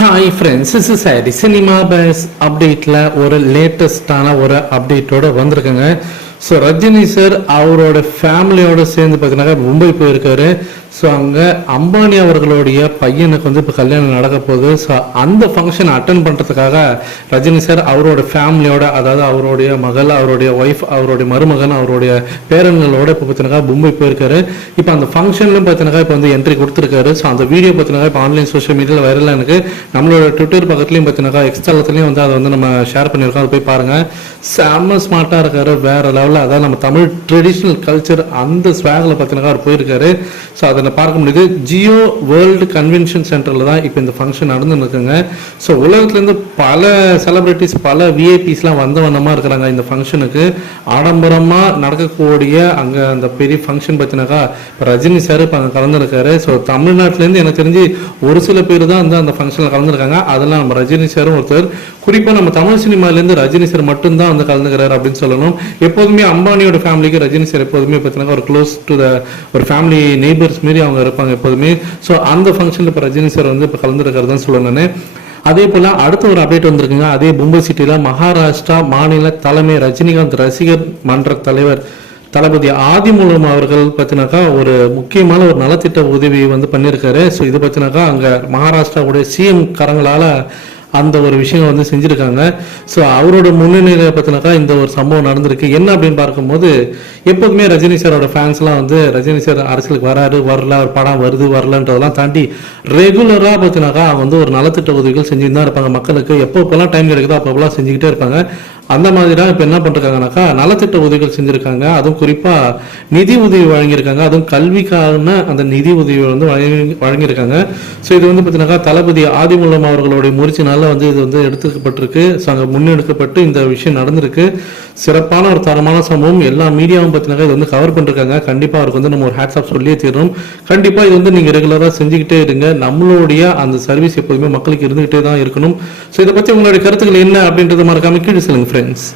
Hi friends இஸ் சாரி cinema பேஸ் அப்டேட்டில் ஒரு லேட்டஸ்டான ஒரு அப்டேட்டோட வந்திருக்குங்க. ஸோ ரஜினி சார் அவரோட ஃபேமிலியோட சேர்ந்து பார்த்தீங்கன்னா மும்பை போயிருக்காரு. ஸோ அங்கே அம்பானி அவர்களுடைய பையனுக்கு வந்து இப்போ கல்யாணம் நடக்க போகுது. ஸோ அந்த ஃபங்க்ஷன் அட்டன் பண்ணுறதுக்காக ரஜினி சார் அவரோட ஃபேமிலியோட அதாவது அவருடைய மகள் அவருடைய ஒய்ஃப் அவருடைய மருமகன் அவருடைய பேரன்களோட இப்போ பார்த்தீங்கன்னா மும்பை போயிருக்காரு. இப்போ அந்த ஃபங்க்ஷன்லையும் பார்த்தீங்கன்னா இப்போ வந்து என்ட்ரி கொடுத்துருக்காரு. ஸோ அந்த வீடியோ பார்த்தீங்கன்னா இப்போ ஆன்லைன் சோஷியல் மீடியாவில் வைரலாக எனக்கு நம்மளோட ட்விட்டர் பக்கத்துலையும் பார்த்தீங்கன்னா எக்ஸ்ட்ராலத்துலையும் வந்து அதை வந்து நம்ம ஷேர் பண்ணியிருக்கோம். அதை போய் பாருங்கள் செம்ம ஸ்மார்ட்டாக இருக்காரு. வேற லெவலில் அதாவது நம்ம தமிழ் ட்ரெடிஷ்னல் கல்ச்சர் அந்த ஸ்வாகில் பார்த்தீங்கன்னா அவர் போயிருக்காரு. ஸோ அதை நான் பார்க்க முடியுது. ஜியோ வேர்ல்டு கன்வென்ஷன் சென்டரில் தான் இப்போ இந்த ஃபங்க்ஷன் நடந்துருக்குங்க ஸோ உலகத்துலேருந்து பல செலப்ரிட்டிஸ் பல விஐபிஸ்லாம் வந்த வண்ணமாக இருக்கிறாங்க இந்த ஃபங்க்ஷனுக்கு ஆடம்பரமாக நடக்கக்கூடிய அங்கே அந்த பெரிய ஃபங்க்ஷன் பார்த்தினாக்கா இப்போ ரஜினி சார் இப்போ அங்கே கலந்துருக்காரு. ஸோ தமிழ்நாட்டிலேருந்து எனக்கு தெரிஞ்சு ஒரு சில பேர் தான் வந்து அந்த ஃபங்க்ஷனில் கலந்துருக்காங்க. அதெல்லாம் நம்ம ரஜினி சாரும் ஒருத்தர். குறிப்பாக நம்ம தமிழ் சினிமாலேருந்து ரஜினி சார் மட்டும்தான் வந்து கலந்துக்கிறாரு அப்படின்னு சொல்லணும். எப்போதுமே அம்பானியோட ஃபேமிலிக்கு ரஜினி சார் எப்போதுமே பார்த்தீங்கன்னா ஒரு க்ளோஸ் டு த ஒரு ஃபேமிலி நெய்பர்ஸ் மாரி அவங்க இருப்பாங்க எப்போதுமே. ஸோ அந்த ஃபங்க்ஷனில் இப்போ ரஜினி சார் வந்து இப்போ கலந்துருக்காரு சொல்லணும்னு அதே போல அடுத்த ஒரு அப்டேட் வந்திருக்குங்க. அதே மும்பை சிட்டியில மகாராஷ்டிரா மாநில தலைமை ரஜினிகாந்த் ரசிகர் மன்ற தலைவர் தளபதி ஆதிமூலம் அவர்கள் பார்த்தினாக்கா ஒரு முக்கியமான ஒரு நலத்திட்ட உதவி வந்து பண்ணியிருக்காரு. ஸோ இது பார்த்தினாக்கா அங்கே மகாராஷ்டிராவுடைய சிஎம் கரங்களால் அந்த ஒரு விஷயம் வந்து செஞ்சுருக்காங்க. ஸோ அவரோட முன்னணியில் பார்த்தினாக்கா இந்த ஒரு சம்பவம் நடந்திருக்கு. என்ன அப்படின்னு பார்க்கும்போது எப்போதுமே ரஜினி சாரோட ஃபேன்ஸ்லாம் வந்து ரஜினி சார் அரசியலுக்கு வராரு வரல ஒரு படம் வருது வரலன்றதெல்லாம் தாண்டி ரெகுலராக பார்த்தினாக்கா அவங்க வந்து ஒரு நலத்திட்ட உதவிகள் செஞ்சுட்டு தான் இருப்பாங்க மக்களுக்கு. எப்போ எப்போல்லாம் டைம் கிடைக்குதோ அப்போல்லாம் செஞ்சுக்கிட்டே இருப்பாங்க. அந்த மாதிரி தான் இப்போ என்ன பண்ணிருக்காங்கனாக்கா நலத்திட்ட உதவிகள் செஞ்சுருக்காங்க. அதுவும் குறிப்பாக நிதி உதவி வழங்கியிருக்காங்க. அதுவும் கல்விக்கான அந்த நிதி உதவி வந்து வழங்கி வழங்கியிருக்காங்க. ஸோ இது வந்து பார்த்தீங்கன்னாக்கா தளபதி ஆதிமூலம் அவர்களுடைய முறிச்சினால வந்து இது வந்து எடுத்துக்கப்பட்டிருக்கு. ஸோ அங்கே முன்னெடுக்கப்பட்டு இந்த விஷயம் நடந்திருக்கு. சிறப்பான ஒரு தரமான சம்பவம். எல்லா மீடியாவும் பார்த்தீங்கன்னா இது வந்து கவர் பண்ணிருக்காங்க. கண்டிப்பாக அவருக்கு வந்து நம்ம ஒரு ஹேட்ஸ் ஆஃப் சொல்லியே தீரணும். கண்டிப்பாக இது வந்து நீங்கள் ரெகுலராக செஞ்சுக்கிட்டே இருங்க. நம்மளுடைய அந்த சர்வீஸ் எப்போதுமே மக்களுக்கு இருந்துகிட்டே தான் இருக்கணும். ஸோ இதை பற்றி உங்களுடைய கருத்துக்கள் என்ன அப்படின்றத மறக்காம கீழே சொல்லுங்க ஃப்ரெண்ட்ஸ்